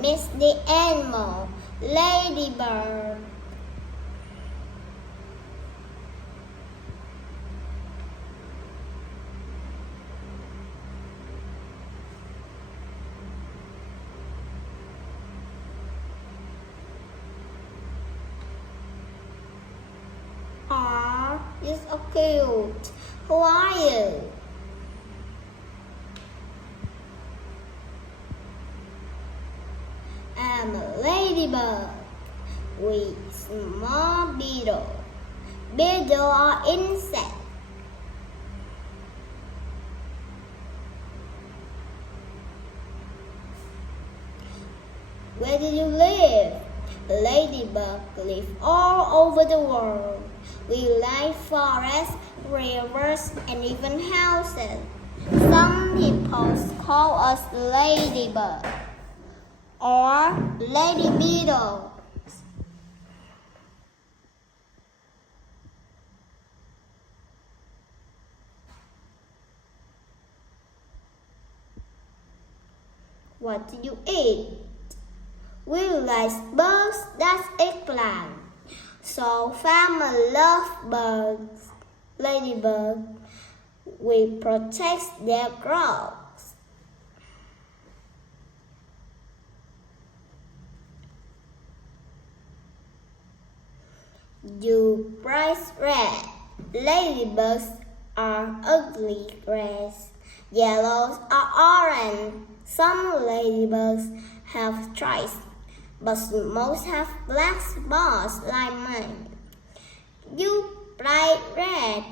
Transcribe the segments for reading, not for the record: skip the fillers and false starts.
Miss the animal, ladybird. Aw, you're so cute. Who are you? I'm a ladybug with small beetle. Beetle are insects. Where do you live? Ladybugs live all over the world. We like forests, rivers, and even houses. Some people call us ladybug or lady beetle. What do you eat? We like bugs, that's eggplant. So farmers love bugs, ladybug. We protect their crops. You bright red. Ladybugs are ugly red. Yellows are orange. Some ladybugs have stripes, but most have black spots like mine. You bright red.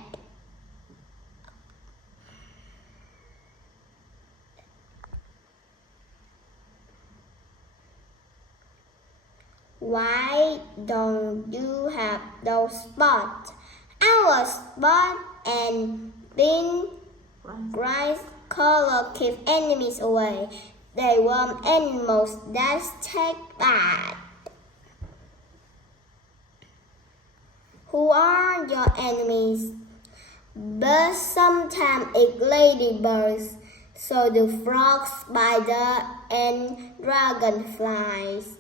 Why don't you have those spots? Our spot and pink bright color keep enemies away. They warm animals that take bad. Who are your enemies? Birds sometimes eat ladybirds, so do frogs, spiders, and dragonflies.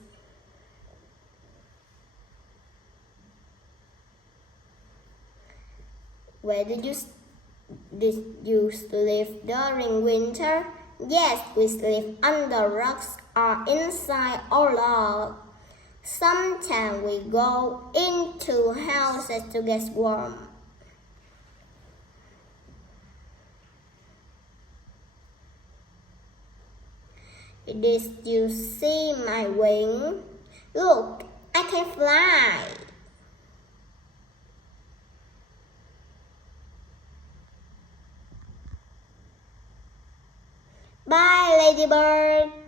Where did you sleep during winter? Yes, we sleep under rocks or inside our log. Sometimes we go into houses to get warm. Did you see my wing? Look, I can fly. Bye, ladybird.